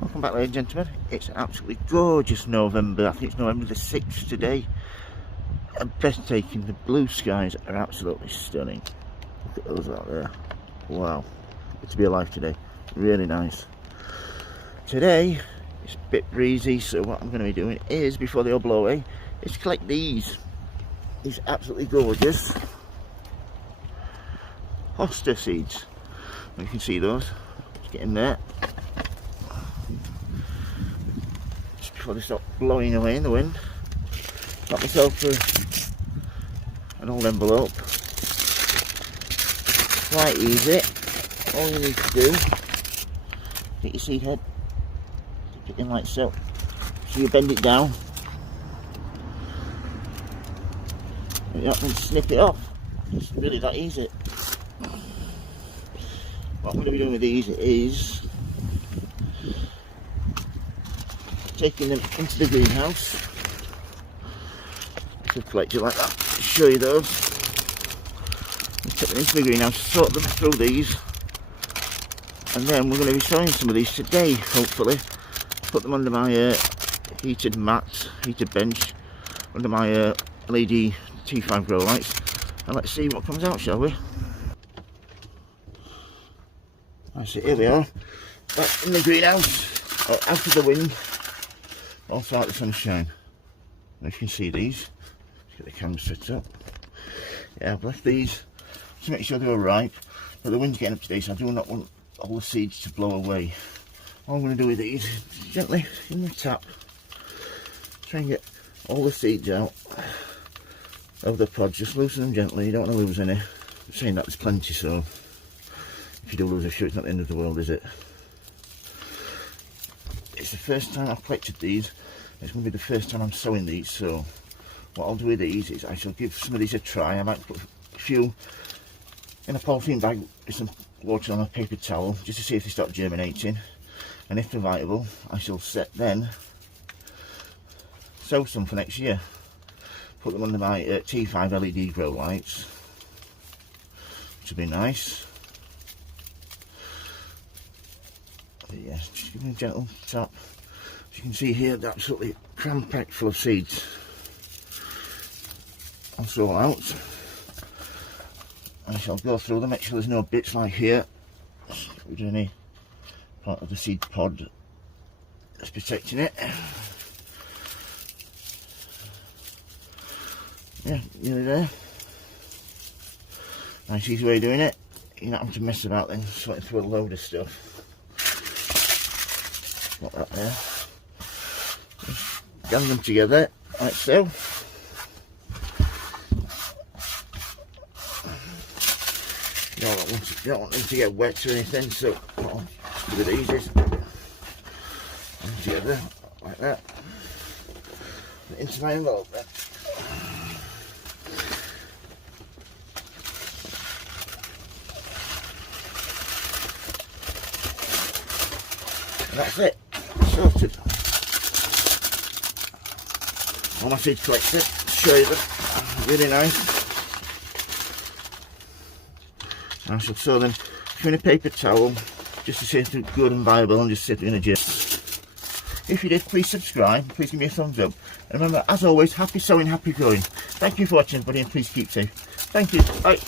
Welcome back, ladies and gentlemen. It's an absolutely gorgeous November. I think it's November the 6th today. And breathtaking. The blue skies are absolutely stunning. Look at those out there. Wow. Good to be alive today. Really nice. Today, it's a bit breezy, so what I'm going to be doing is, before they all blow away, is collect these. These absolutely gorgeous Hosta seeds. You can see those. Let's get in there. Before they stop blowing away in the wind, got myself an old envelope. Quite easy. All you need to do, take your seed head, stick it in like so. So you bend it down. And you can snip it off. It's really that easy. What I'm going to be doing with these is taking them into the greenhouse. To collect you like that. Show you those. Take them into the greenhouse, sort them through these, and then we're going to be sowing some of these today, hopefully. Put them under my heated mat, heated bench, under my LED T5 grow lights, and let's see what comes out, shall we? That's it, here we are, back in the greenhouse, out of the wind. Also out the sunshine. And if you can see these, let's get the camera set up. Yeah, I've left these to make sure they were ripe, but the wind's getting up today, so I do not want all the seeds to blow away. All I'm going to do with these is gently in the tap, try and get all the seeds out of the pod. Just loosen them gently, you don't want to lose any. I'm saying that there's plenty, so if you do lose a few, it's not the end of the world, is it? It's the first time I've collected these. It's going to be the first time I'm sowing these, so what I'll do with these is I shall give some of these a try. I might put a few in a polythene bag with some water on a paper towel just to see if they start germinating, and if they're viable I shall then sow some for next year. Put them under my T5 LED grow lights, which will be nice. Yeah, just give them a gentle tap. As you can see here, they're absolutely cram-packed full of seeds. I'll throw out. I shall go through them, make sure there's no bits like here. If there's any part of the seed pod that's protecting it. Yeah, nearly there. Nice easy way of doing it. You're not having to mess about then, sorting through a load of stuff. Got that there. Gather them together like so. You don't want them to get wet or anything, so I'll do it easy. Together like that. Into my envelope then. And that's it. Sorted. All my seeds collected. Show you them. Really nice. I shall sow them in a paper towel just to see if they're good and viable, and just sit in a jar. If you did, please subscribe. Please give me a thumbs up. And remember, as always, happy sowing, happy growing. Thank you for watching, everybody, and please keep safe. Thank you. Bye.